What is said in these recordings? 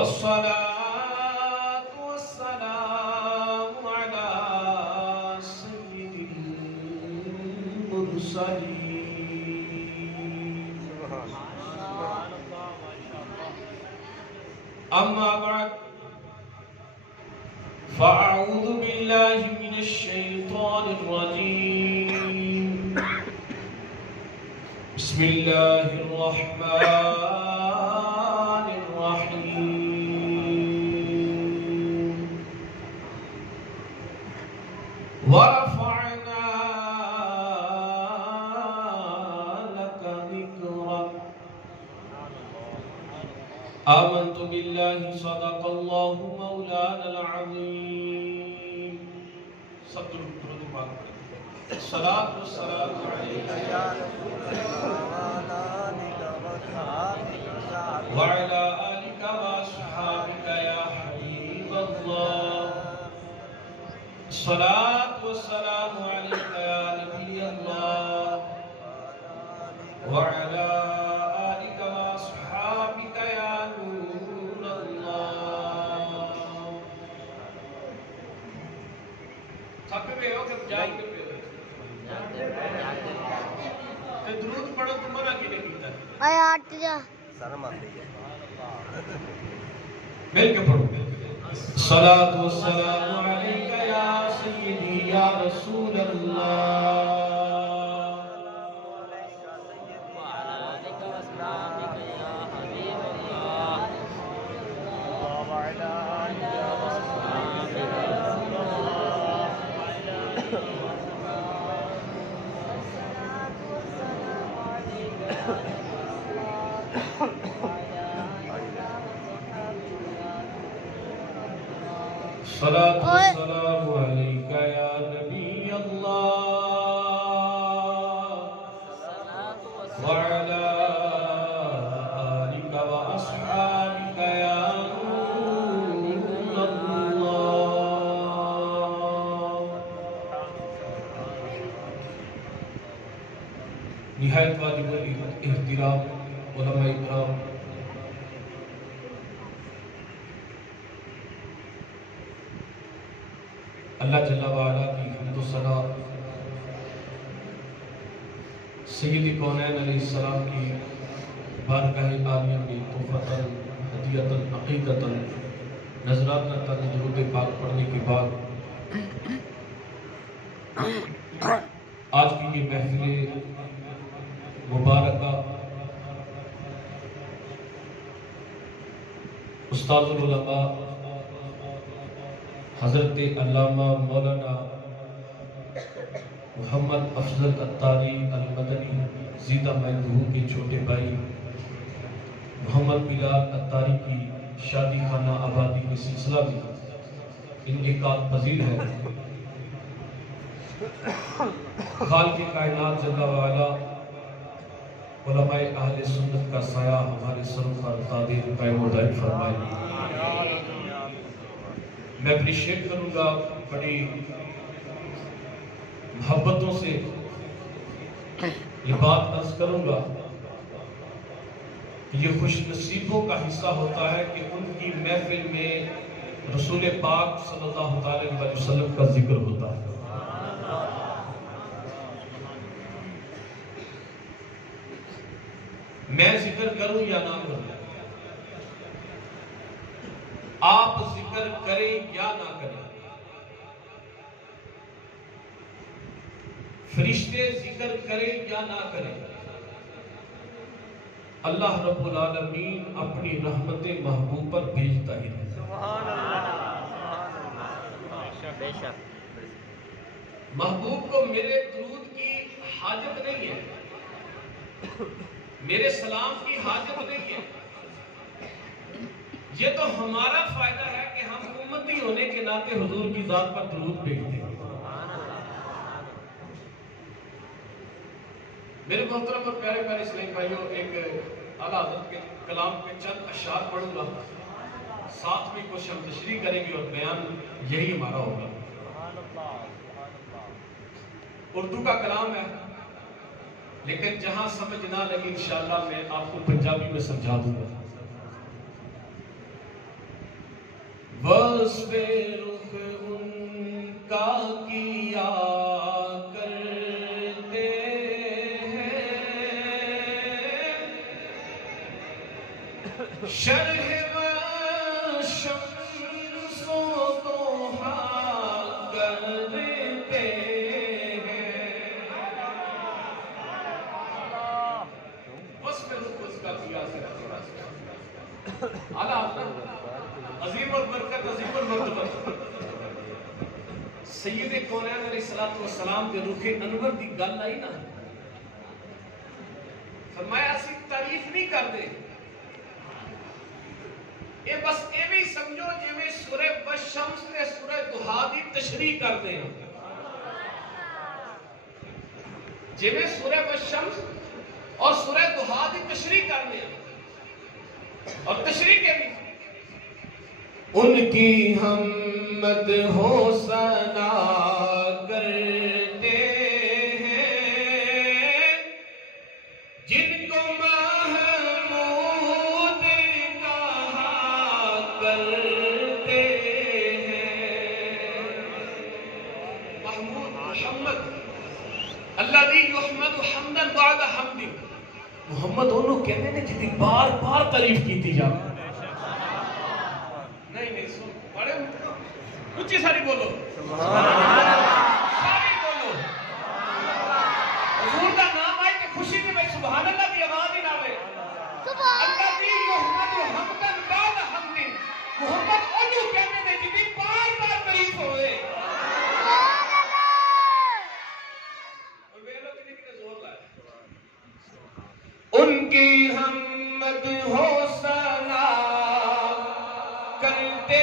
والصلاة والسلام على سيد المرسلين أما بعد فأعوذ بالله من الشيطان الرجيم بسم الله الرحمن الرحيم ورفعنا لك ذكرك آمنت بالله صدق الله مولانا العظيم الصلاة والسلام عليك يا رسول الله وعلى آلك وأصحابك يا حبيب الله الصلاة والسلام عليك يا نبي الله وعلى آلك وأصحابك يا نور الله تھکے ہوئے ہو کہ جاگتے ہوئے ہو کہ درود پڑھو تو منع کی نہیں کیتا آیات جا سلام علیکم مل کے پڑھو الصلاة والسلام علیک یا سیدی یا رسول اللہ الصلاة والسلام عليك يا نبي الله وعلى آلك وأصحابك يا نور الله نہایت واجب الاحترام علماء اکرام اللہ جل وعلا کی حمد و ثنا سید کونین علیہ السلام کی بارگاہ عالیہ میں تحفتاً ہدیتاً عقیدتاً نظراتاً درود پاک پڑھنے کے بعد آج کی یہ محفل مبارکہ استاذ العلماء حضرت علامہ مولانا محمد افضل عطاری المدنی زیدہ محدود کے چھوٹے بھائی محمد بلال عطاری کی شادی خانہ آبادی کے سلسلہ میں انعقاد پذیر ہے خالق کائنات جل وعلا علماء اہل سنت کا سایہ ہمارے سروں پر تعدیر قائم و دائم فرمائے میں اپریشیٹ کروں گا بڑی محبتوں سے یہ بات عرض کروں گا یہ خوش نصیبوں کا حصہ ہوتا ہے کہ ان کی محفل میں رسول پاک صلی اللہ علیہ وسلم کا ذکر ہوتا ہے میں ذکر کروں یا نہ کروں آپ ذکر کریں یا نہ کریں فرشتے ذکر کریں یا نہ کریں اللہ رب العالمین اپنی رحمت محبوب پر بھیجتا ہی رہتا ہے سبحان اللہ محبوب کو میرے درود کی حاجت نہیں ہے میرے سلام کی حاجت نہیں ہے یہ تو ہمارا فائدہ ہے کہ ہم امتی ہونے کے ناطے حضور کی ذات پر درود بھیجتے ہیں میرے محترم اور پیارے پیارے اسلامی بھائیوں ایک اعلیٰ حضرت کے کلام کے چند اشعار پڑھوں گا ساتھ میں کچھ ہم تشریح کریں گے اور بیان یہی ہمارا ہوگا اردو کا کلام ہے لیکن جہاں سمجھ نہ لگی انشاءاللہ میں آپ کو پنجابی میں سمجھا دوں گا وصف رخ ان کا کیا کرتے ہیں، شرح و شمس و ضحا کرتے ہیں، وصف رخ اس کا کیا کرتے ہیں۔ اعلیٰ حضرت عظیم البرکت عظیم المرتبہ سید کونین علیہ الصلوۃ والسلام دے رخ انور دی گل آئی نا، فرمایا اسی تعریف نہیں کرتے، یہ بس ایویں سمجھو جویں سورہ والشمس تے سورہ ضحیٰ دی تشریح کرتے ہیں، جویں سورہ والشمس اور سورہ ضحیٰ دی تشریح کرتے ہیں، اور تشریح کے بھی ان کی حمد ہو ثنا کرتے ہیں، جن کو محمود کہا کرتے ہیں، محمود محمد الذی یحمد حمدا بعد حمد، محمد انہوں کہنے نے جتنی بار بار تعریف کی جائے، اچھی ساری بولو ساری بولو، حضور کا نام آئے کہ خوشی میں سبحان اللہ کی آواز ہی نہ آئے، اللہ دی محمد حمدن بعد حمدن، محمد انہوں کہنے نے جتنی بار بار تعریف ہوئے، اور بے لوگ کتنی کتنے زور لائے، ان کی حمد ہو ثنا کرتے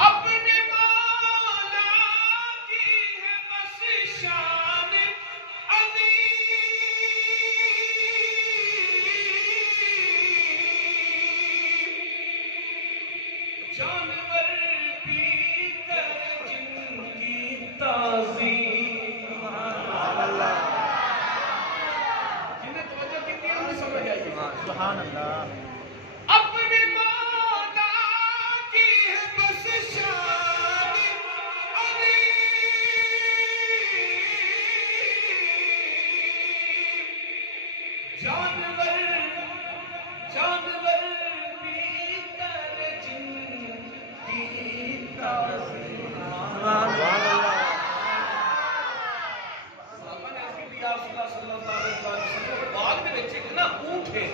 اپنے مولا کی ہے بس شان عظیم، جانور بھی کر جن کی تعظیم، جنہیں توجہ کی تھی ہمیں سمجھ آئی، سبحان اللہ، اپنے مولا کی ہے بس شان عظیم، جانور بھی کر جن کی تعظیم، صحابہ نے عرض کی یا رسول اللہ صلی اللہ علیہ وسلم، باغ میں دیکھیں کہ نا اونٹ ہے،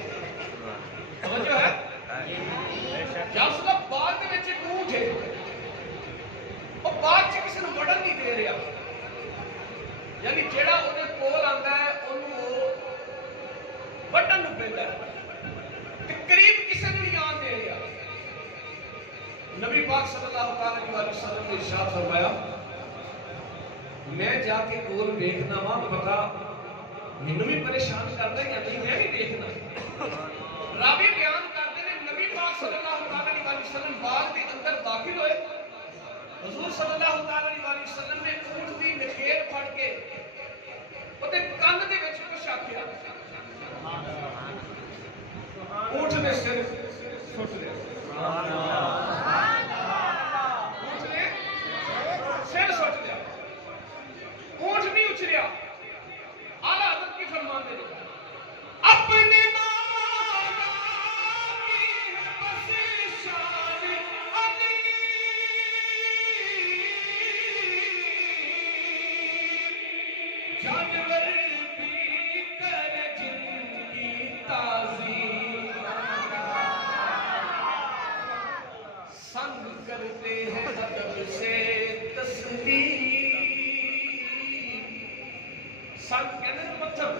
سمجھو ہے یا رسول اللہ باغ میں ایک اونٹ ہے، وہ باغ سے کسی نے وڑن نہیں دے رہا، یعنی جیڑا انہیں کول آندا ہے انہوں وڑن نو پیندا ہے، قریب کسی نے نہیں آن دے رہا، نبی پاک صلی اللہ علیہ وسلم نے ارشاد فرمایا میں جا کے کول دیکھنا وا پتا مینوں بھی پریشان کردا ہے یا نہیں، میں بھی دیکھنا، راوی بیان کرتے ہیں نبی پاک صلی اللہ علیہ وسلم باغ کے اندر داخل ہوئے، حضور صلی اللہ علیہ وسلم نے اونٹ کی نکیل پھڑ کے اودے کان دے وچ کچھ آکھیا، اونٹ نے سر سٹ لیا، سبحان اللہ، اونٹ نے سر سٹ لیا، اونٹ نہیں اچھلیا، اعلیٰ حضرت کی فرمان دے دو اپنے مولا کی ہے بس شان عظیم، جانور بھی کر جن کی تعظیم، سنگ کرتے ہیں ادب سے تسلیم، سنگ کہنے تو پتھر،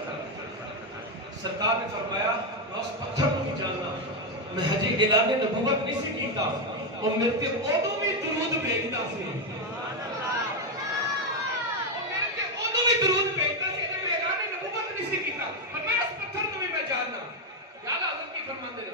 سرکار نے فرمایا میں اس پتھر کو بھی جاننا، میں حجی اعلان نبوت نہیں سی کیتا، اور میرے تے اودوں بھی درود بھیجدا سی، اور میرے تے اودوں بھی درود بھیجدا سی تے میں اعلان نبوت نہیں سی کیتا، پر میں اس پتھر کو بھی میں جاننا، یا اللہ حضرت کی فرمان دے رہے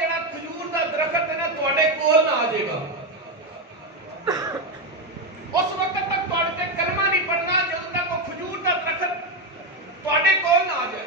ਜਿਹੜਾ ਖਜੂਰ ਦਾ ਦਰਖਤ ਹੈ ਨਾ ਤੁਹਾਡੇ ਕੋਲ ਨਾ ਆ ਜਾਏਗਾ। ਉਸ ਵਕਤ ਤੱਕ ਤੁਹਾਡੇ ਤੇ ਕਲਮਾ ਨਹੀਂ ਪੜਨਾ ਜਦੋਂ ਤੱਕ ਉਹ ਖਜੂਰ ਦਾ ਦਰਖਤ ਤੁਹਾਡੇ ਕੋਲ ਨਾ ਆ ਜਾਏ।